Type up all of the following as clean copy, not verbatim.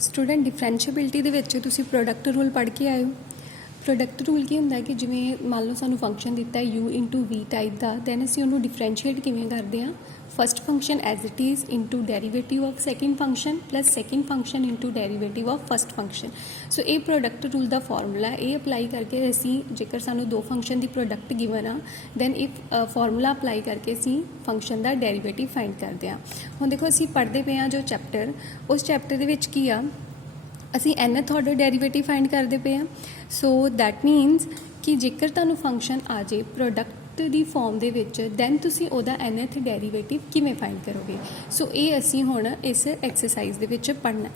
Student differentiability दे विच तुसीं product rule पढ़ के आए हो। प्रोडक्ट रूल की होंदा है कि जिवें मान लो सानू फंक्शन दिता है u इंटू वी टाइप का, दैन असीं उहनूं डिफरेंशिएट किवें करते हैं। First function as it is into derivative of second function plus second function into derivative of first function. So ये प्रोडक्ट रूल का फॉर्मूला है, ये अप्लाई करके असीं जेकर सानू दो फंक्शन की प्रोडक्ट गिवन आ दैन ये फॉर्मूला अप्लाई करके असीं फंक्शन का डेरीवेटिव फाइंड करते हैं। हुण देखो असीं पढ़ते पे हाँ जो चैप्टर, उस चैप्टर दे विच की आ असीं nth ऑर्डर डेरीवेटिव फाइंड करते पे हैं। सो दैट मीनस कि जेकर तुहानूं फंक्शन आ जाए प्रोडक्ट की फॉर्म दे विच दैन तुसीं ओहदा nth डेरीवेटिव किवें फाइंड करोगे। सो ये असीं हुण इस एक्सरसाइज दे विच पढ़ना।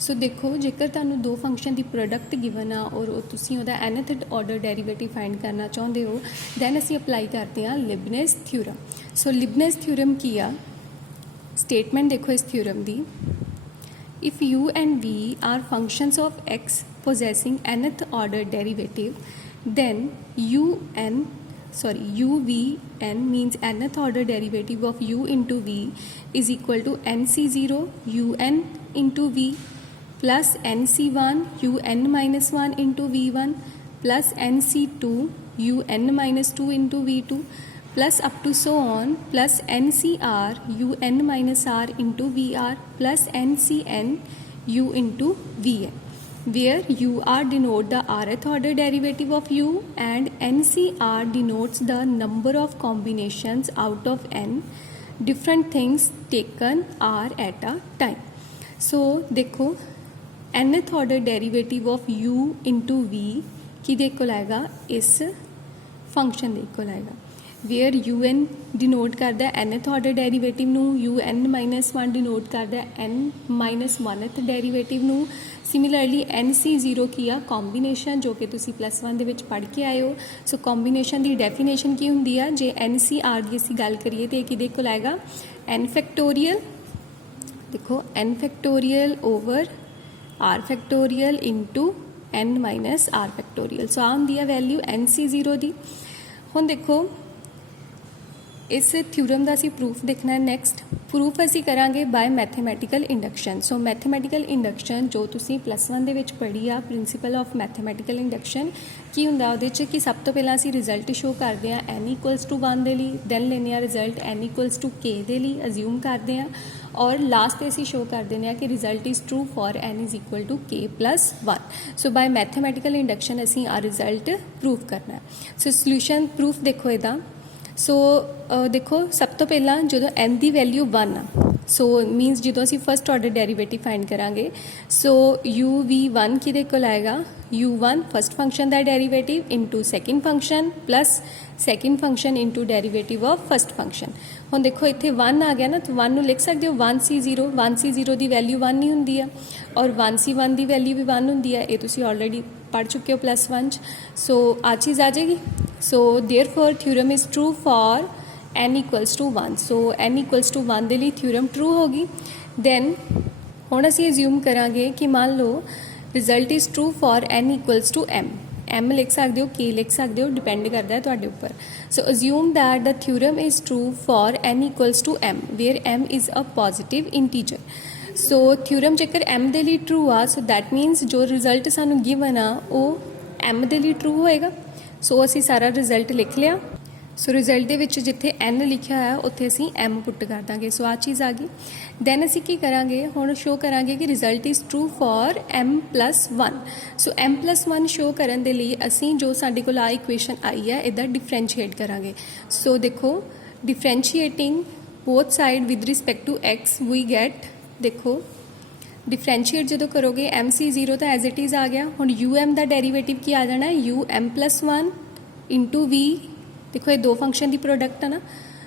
सो देखो जेकर तुहानूं दो फंक्शन की प्रोडक्ट गिवन आ और तुसीं ओहदा nth ऑर्डर डेरीवेटिव फाइंड करना चाहुंदे हो दैन असीं अप्लाई करते हैं लिबनेस थ्योरम। सो लिबनेस थ्योरम की आ स्टेटमेंट देखो इस थ्योरम की। If u and v are functions of x possessing nth order derivative, then uvn means nth order derivative of u into v is equal to nc0 un into v plus nc1 un minus 1 into v1 plus nc2 un minus 2 into v2 plus up to so on plus ncr un minus r into vr plus ncn u into vn, where ur denote the rth order derivative of u and ncr denotes the number of combinations out of n different things taken are at a time. So देखो nth order derivative of u into v की दे को आएगा इस function दे को आएगा where un denote करता है nth order derivative नू, un माइनस 1 डिनोट करता है n माइनस 1th डेरीवेटिव नू। सिमिलरली nc0 की आ कॉम्बीनेशन जो कि तुसी +1 दे विच पढ़ के आए हो। सो कॉम्बीनेशन की डेफिनेशन की होंदी है, जे ncr की असीं गल करिए तो किहदे कोल आएगा n फैक्टोरियल। देखो n factorial over r factorial into n minus r factorial. So आ होंदी है वैल्यू nc0 की। हुण देखो इस थ्योरम का असीं प्रूफ देखना है। नैक्सट प्रूफ असीं करांगे बाय मैथेमैटिकल इंडक्शन। सो मैथेमैटिकल इंडक्शन जो तुसीं +1 दे विच पढ़ी आ प्रिंसीपल ऑफ मैथेमैटिकल इंडक्शन की हुंदा उहदे च कि सब तो पहला असीं रिजल्ट शो करते हैं n इक्वल्स टू 1 दे लई, दैन लैने result n equals to k दे लई अज्यूम करते हैं और लास्ट पे असीं शो कर देने कि result is true for n is equal to k plus 1। So by mathematical induction असीं आ रिजल्ट प्रूफ करना है। सो सल्यूशन प्रूफ देखो इहदा। सो देखो सब तो पहला जो n की वैल्यू 1 आ, सो मीनस जो असीं फस्ट ऑर्डर डेरीवेटिव फाइंड करांगे। सो uv1 किहदे कोल आएगा u1 फस्ट फंक्शन का derivative into second function plus second function into derivative of first function. हुण देखो इत्थे 1 आ गया ना, तो 1 नूं लिख सकते हो 1c0 की वैल्यू 1 ही हुंदी है और 1c1 की वैल्यू भी 1 हुंदी है। ये तुसीं ऑलरेडी पढ़ चुके हो +1। सो आ चीज़ आ जाएगी। So therefore theorem is true for n equals to 1। So n equals to 1 के लिए थ्योरम ट्रू होगी। दैन हुण असीं अज्यूम करांगे कि मान लो result is true for n equals to m लिख सकते हो, k लिख सकते हो, डिपेंड करता है तुहाडे उपर। So assume that the theorem is true for n equals to m where m is a positive integer. So theorem जेकर m दे लिए ट्रू आ, सो दैट मीनस जो रिजल्ट सानू गिवन आ वो m दे लिए ट्रू होएगा। सो असीं सारा रिजल्ट लिख लिया। सो रिजल्ट दे विच जिथे n लिखा है उत्थे असीं m पुट कर देंगे। सो आ चीज़ आ गई। दैन असीं की करांगे हुण शो करांगे कि result is true for m+1। So m+1 show करन दे लई असीं जो साडे कोल आ इक्वेशन आई है इहदा डिफरेंशिएट करांगे। सो देखो differentiating both side with respect to x we get, देखो डिफरेंशिएट जो करोगे mc0 तो एज इट इज़ आ गया। हुण um का डेरीवेटिव की आ जाना है um+1 इंटू v। देखो ये दो फंक्शन की प्रोडक्ट है ना।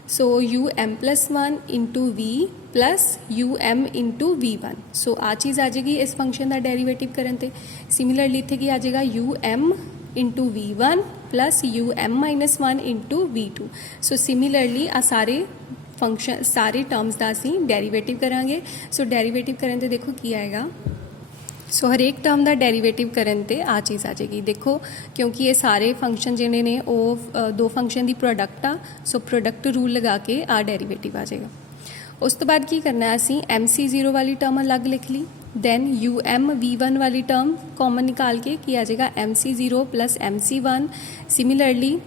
सो um+1 into v plus um into v1। सो आ चीज़ आ जाएगी इस फंक्शन का डेरीवेटिव करन ते। सिमिलरली इत्थे की आ जाएगा um into v1 plus um-1 into v2। So similarly आ सारे फंक्शन सारे टर्म्स का असीं डेरीवेटिव करांगे। सो डेरीवेटिव करन ते देखो की आएगा। सो हरेक टर्म का डेरीवेटिव करन ते आ चीज़ आ जाएगी। देखो क्योंकि ये सारे फंक्शन जिहड़े ने वो दो फंक्शन की प्रोडक्ट आ, सो प्रोडक्ट रूल लगा के आ डेरीवेटिव आ जाएगा। उस तो बाद की करना है असीं mc0 वाली टर्म अलग लिख ली then u m v one वाली टर्म कॉमन निकाल के किया जाएगा m c zero plus m c one. Similarly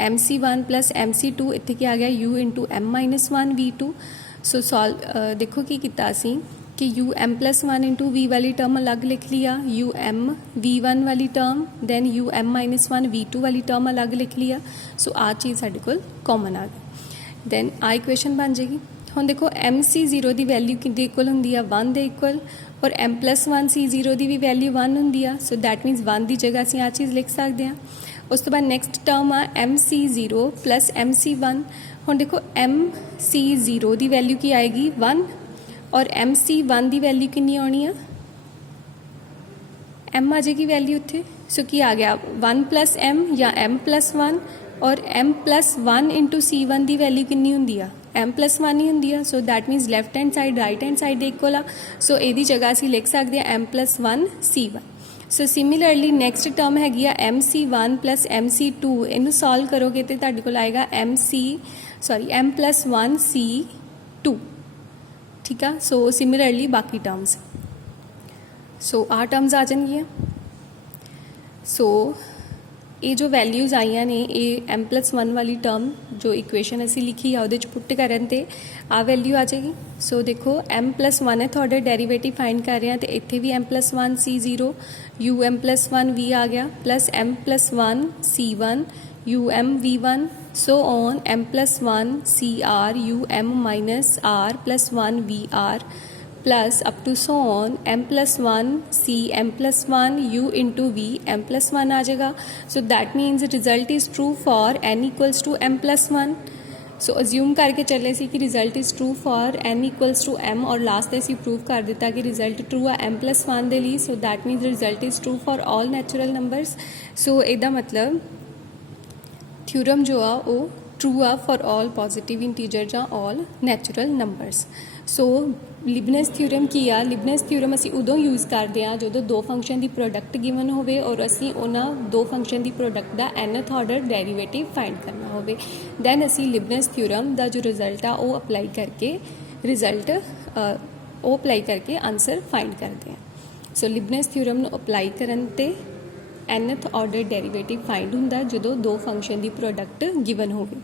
m c one plus m c two इत्थे क्या आ गया u into m minus one v two. So solve देखो की किता असी कि u m plus one into v वाली टर्म अलग लिख लिया, यू एम वी वन वाली term then u m minus one v to वाली टर्म अलग लिख लिया। सो आ चीज़ साडे कोल कॉमन आ गई। दैन आ इक्वेशन बन जाएगी। हुण देखो एम सी जीरो की वैल्यू किहदे इक्वल हुंदी आ 1 दे इक्वल, और m plus one c zero की भी वैल्यू 1 हुंदी आ। सो दैट मीनस 1 की जगह असीं आ चीज़ लिख सकते हैं। उस तो बाद नैक्सट टर्म आ m c zero plus m c one. हुण देखो एम सी जीरो की वैल्यू की आएगी 1 और एम सी वन की वैल्यू कितनी आनी है, एम आ जाएगी वैल्यू उत्थे। सो की आ गया 1 प्लस एम या एम प्लस वन, और m plus one into c one की वैल्यू कितनी होंगी आ, एम प्लस वन ही होंगी आ। So that means left hand side right hand side equal आ। सो यदी जगह असीं लिख सकते हैं m plus one c one. So similarly next term हैगी आ m c one plus m c two, इनू सॉल्व करोगे तो तुहाडे कोल आएगा M plus one C two. ठीक है। सो सिमिलरली बाकी टर्म्स, सो आ टर्म्स आ जाएंगी। सो ये जो वैल्यूज़ आईयां ने ये एम प्लस वन वाली टर्म जो इक्वेशन असी लिखी है वो पुट करन ते आ वैल्यू आ जाएगी। सो देखो एम प्लस वन है थोड़े डेरीवेटिव फाइंड कर रहे हैं तो इत्थे भी m plus one c zero u m plus one v आ गया, plus m plus one c one u m v one, so on m plus one c r u m minus r plus one v r, plus up to so on m plus one c m plus one u into v m plus one आ जाएगा। So that means result is true for n equals to m plus one. So assume करके चले सी कि result is true for n equals to m, और last असी prove कर दिता कि रिजल्ट ट्रू आ एम प्लस वन दे लिए। So that means result is true for all natural numbers. So इहदा मतलब थ्योरम जो आ वो ट्रू आ फॉर ऑल पॉजिटिव इंटीजर ਜਾਂ all natural numbers. So Leibniz theorem की आ, लिबनेस थ्योरम असी उदों यूज़ करते हैं जो दो फंक्शन की प्रोडक्ट गिवन होवे और असी उन्होंने दो फंक्शन की प्रोडक्ट का nth ऑर्डर डेरीवेटिव फाइंड करना होवे। दैन असी लिबनेस थ्योरम का जो रिजल्ट आ वो अप्लाई करके रिजल्ट वो अप्लाई करके आंसर फाइंड करते हैं। सो लिबनेस थ्योरम अप्लाई करन ते nth ऑर्डर डेरीवेटिव फाइंड हुंदा जो दो फंक्शन की प्रोडक्ट गिवन होवे।